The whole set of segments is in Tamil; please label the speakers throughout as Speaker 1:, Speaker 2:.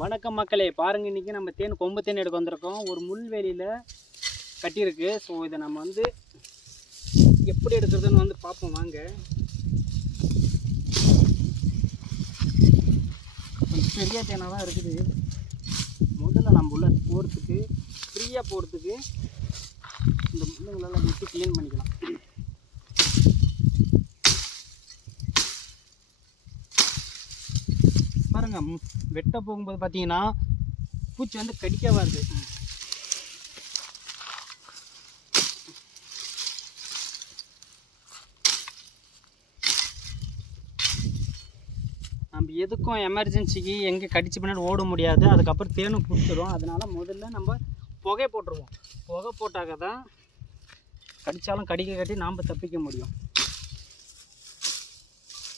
Speaker 1: வணக்கம் மக்களே. பாருங்க இன்னைக்கு நம்ம தேன் கொம்பு தேன் எடுக்க வந்திருக்கோம். ஒரு முள்வேலியில் கட்டியிருக்கு. ஸோ இதை நம்ம வந்து எப்படி எடுக்கிறதுன்னு வந்து பார்ப்போம். வாங்க. கொஞ்சம் பெரிய தேனாக தான் இருக்குது. முதல்ல நம்ம உள்ள போகிறதுக்கு ஃப்ரீயாக போகிறதுக்கு இந்த முள்ளுங்களெல்லாம் விட்டு க்ளீன் பண்ணிக்கலாம். பாருங்க வெட்ட போகும்போது பார்த்தீங்கன்னா பூச்சி வந்து கடிக்க வருது. நம்ம எதுக்கும் எமர்ஜென்சிக்கு எங்கே கடிச்சு பின்னாடி ஓட முடியாது. அதுக்கப்புறம் தேனும் பிடிச்சிடும் அதனால முதல்ல நம்ம புகை போட்டுருவோம். புகை போட்டாக்க தான் கடித்தாலும் கடிக்க கட்டி நாம் தப்பிக்க முடியும்.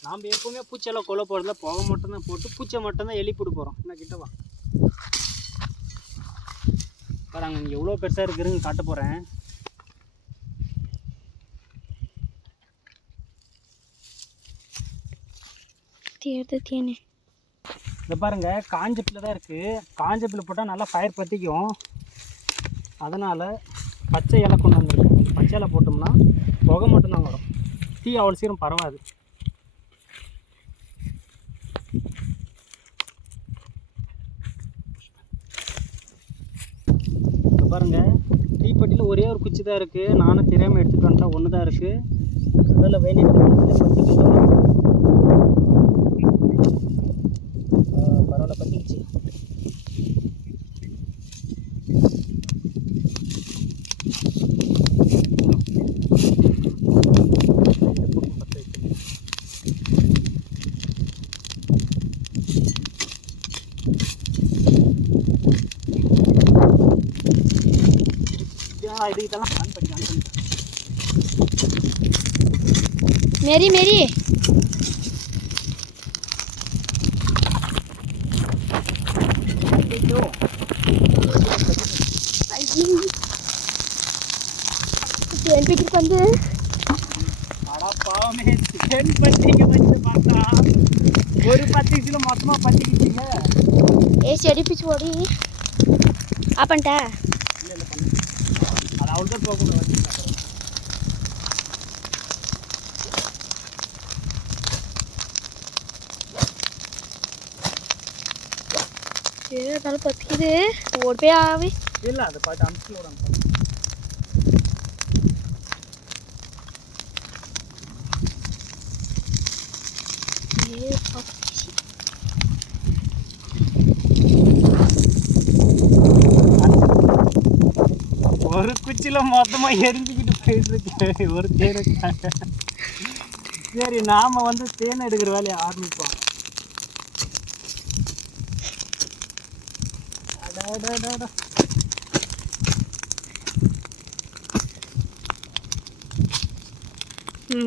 Speaker 1: நாம் எப்பவுமே பூச்செல்லாம் கொலை போடுறதுல புகை மட்டும்தான் போட்டு பூச்சை மட்டும்தான் எலி பிடி போகிறோம் என்ன கிட்ட வா. பாருங்க இங்கே எவ்வளோ பெருசாக இருக்குதுன்னு காட்ட போகிறேன்
Speaker 2: தேர்து தேனே.
Speaker 1: இந்த பாருங்க காஞ்ச பிள்ளை தான் இருக்குது காஞ்ச பிள்ளை போட்டால் நல்லா ஃபயர் பற்றிக்கும் அதனால் பச்சை இலை கொண்டு வந்திருக்கேன். பச்சை இலை போட்டோம்னா புகை மட்டும்தான் வரும். தீ அவ்வளோ சீக்கிரம் பரவாது. பாருங்கள் தீப்பெட்டியில் ஒரே ஒரு குச்சி தான் இருக்குது நானும் தெரியாமல் எடுத்துகிட்டு வந்துட்டேன் ஒன்று தான் இருக்குது அதில் வேண்டிட்டு பத்து பரவாயில்ல ஆ, மிளகா இது இதெல்லாம் ஆன் பண்ணி ஆன் பண்ணி.
Speaker 2: மெரி மெரி. என் பிக்கெட் வந்து
Speaker 1: பாவமே ஸ்பெண்ட் பண்ணிட்டீங்க ஒரு பத்து கிலோ மொத்தமாக பத்திக்கிட்டீங்க ஏசி அடிப்பிச்சு ஓடி. ஆப்பன்ட்டேன் ఉల్టర్
Speaker 2: పోకుండా తల బతికిదే ఓడిపోయా అవి
Speaker 1: ಇಲ್ಲ ಅದು ಪಾಟ ಅನ್ಸ್ಲೋಡಂತ
Speaker 2: ఏ
Speaker 1: ஒரு குச்சியில் மொத்தமாக எரிஞ்சுக்கிட்டு போயிட்டுருக்கு. ஒரு தேனுக்காக சரி நாம் வந்து தேன் எடுக்கிற வேலையை ஆரம்பிப்போம்.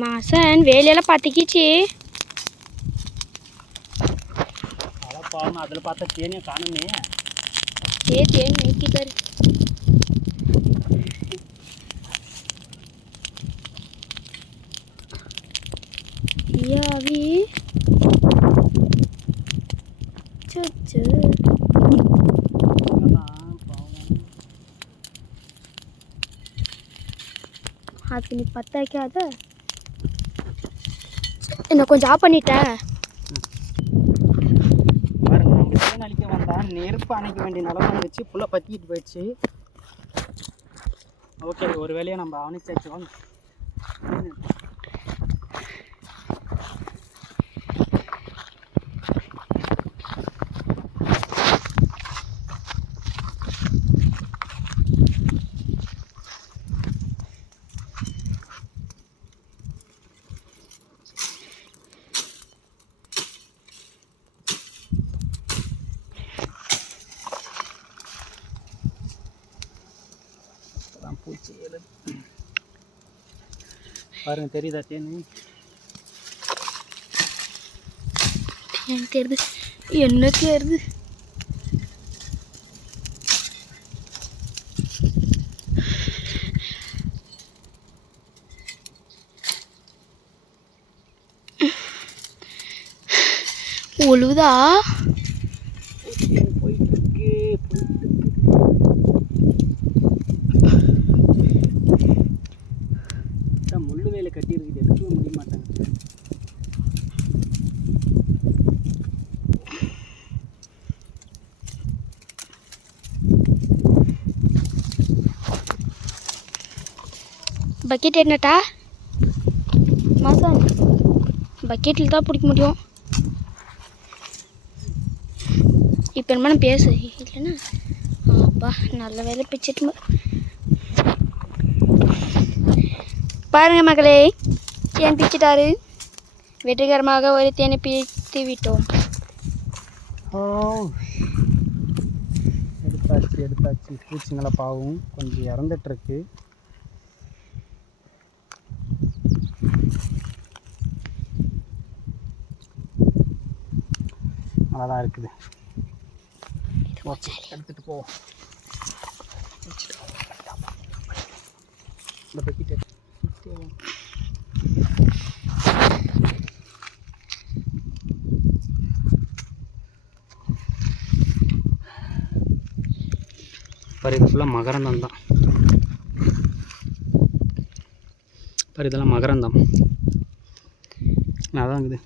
Speaker 2: மாசன் வேலையெல்லாம் பார்த்துக்கிச்சு
Speaker 1: அதான் பாவம் அதில் பார்த்தா தேனியை காணுமே
Speaker 2: ஏ தேன் நைக்கிட்டாரு
Speaker 1: சாவி சொச்சு
Speaker 2: அது நீ பத்த வைக்காத என்ன கொஞ்சம் ஆஃப் பண்ணிட்டேன்
Speaker 1: பாருங்க நம்ம தேன் அழிக்க வந்தா நெருப்பு அணைக்க வேண்டிய நிலவு வந்துச்சு புள்ள பற்றிக்கிட்டு போயிடுச்சு. ஓகே ஒரு வேலையை நம்ம அவனிச்சாச்சு வாங்க. பாருங்க தெரியுதா தேனி?
Speaker 2: எனக்கு தெரியுது என்ன தெரியுது
Speaker 1: ஒழுதா
Speaker 2: பக்கெட் என்னட்டா மாசான் பக்கெட்டில் தான் பிடிக்க முடியும். இப்போ நம்ம பேசு. இல்லைன்னா அப்பா நல்ல வேலை பிடிச்சிட்டு பாருங்க மகளே. தேன் பிச்சிட்டாரு. வெற்றிகரமாக ஒரு தேனை பிரித்து விட்டோம்.
Speaker 1: எடுத்தாச்சு எடுத்தாச்சு. பூச்சிங்களை பாவும் கொஞ்சம் இறந்துட்டுருக்கு. நல்லா தான் இருக்குது. ஓகே எடுத்துகிட்டு போ. இந்த பாரு இது ஃபுல்லாக மகரந்தம் தான். பாரு இதெல்லாம் மகரந்தம். அதான் இருக்குது